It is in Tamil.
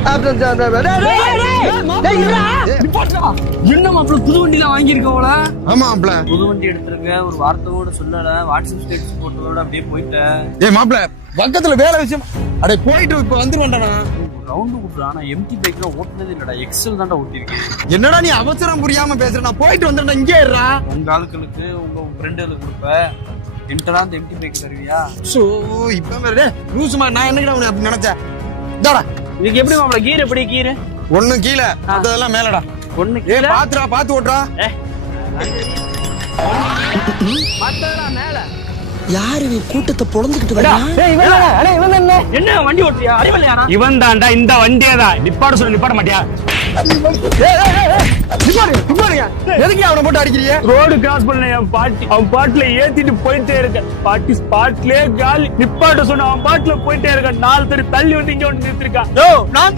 என்ன மாப்பிள்ள புது வண்டி தான் வாங்கியிருக்கோம்ல? ஆமா மாப்பிள்ள, புது வண்டி எடுத்திருக்க, ஒரு வார்த்தை கூட சொல்லல, வாட்ஸ்அப் ஸ்டேட்டஸ் போட்டதோட அப்படியே போயிட்டேன். ஏய் மாப்பிள்ள, பக்கத்துல வேலை விஷயம் அடே போயிட்டு இப்ப வந்துருவேன்டா. ரவுண்டு விட்டுறா, நான் எம்டி பைக்ல ஓட்டுனது இல்லடா, எக்ஸல் தான்டா ஓட்டிருக்கேன். என்னடா நீ அவசரம் புரியாம பேசுற? நான் போயிட்டு வந்துட்டேன், இங்கே இருடா. உங்க ஆளுக்களுக்கு உங்க ஃப்ரெண்டுகளுக்கு கொடுப்ப, என்கிட்ட அந்த எம்டி பைக் தருவியா? சோ இப்ப வேற லூசுமா, நான் என்னடா உன்னை அப்படி நினைச்சேன். இதாடா இதுக்கு எப்படி மாப்பிள்ள கீர்? எப்படி கீர்? ஒண்ணு கீழே, அதெல்லாம் மேலடா. ஒண்ணு ஏய் கீழே, பாத்துடா, பாத்து ஓட்டுறா. பாத்தடா மேல. யாரு நீ கூட்டத்தை பொழந்துக்கிட்டு வரா? என்ன வண்டி ஓட்டுறியா? அறிவல்லையாடா? இவன் தான்டா, இந்த வண்டியதான். நிப்பாட சொல்லு, நிப்பாட மாட்டியா? எதுக்கு அவனை போட்டு அடிக்கிறீங்க? ரோடு கிராஸ் பண்ண என் பாட்டி அவன் பாட்டுல ஏத்திட்டு போயிட்டே இருக்க. பாட்டி ஸ்பாட்லயே காலி. நிப்பாட்ட சொன்ன அவன் பாட்டுல போயிட்டே இருக்க. 4 பேர் தள்ளி வந்து இங்க வந்து நிறுத்திருக்கான்.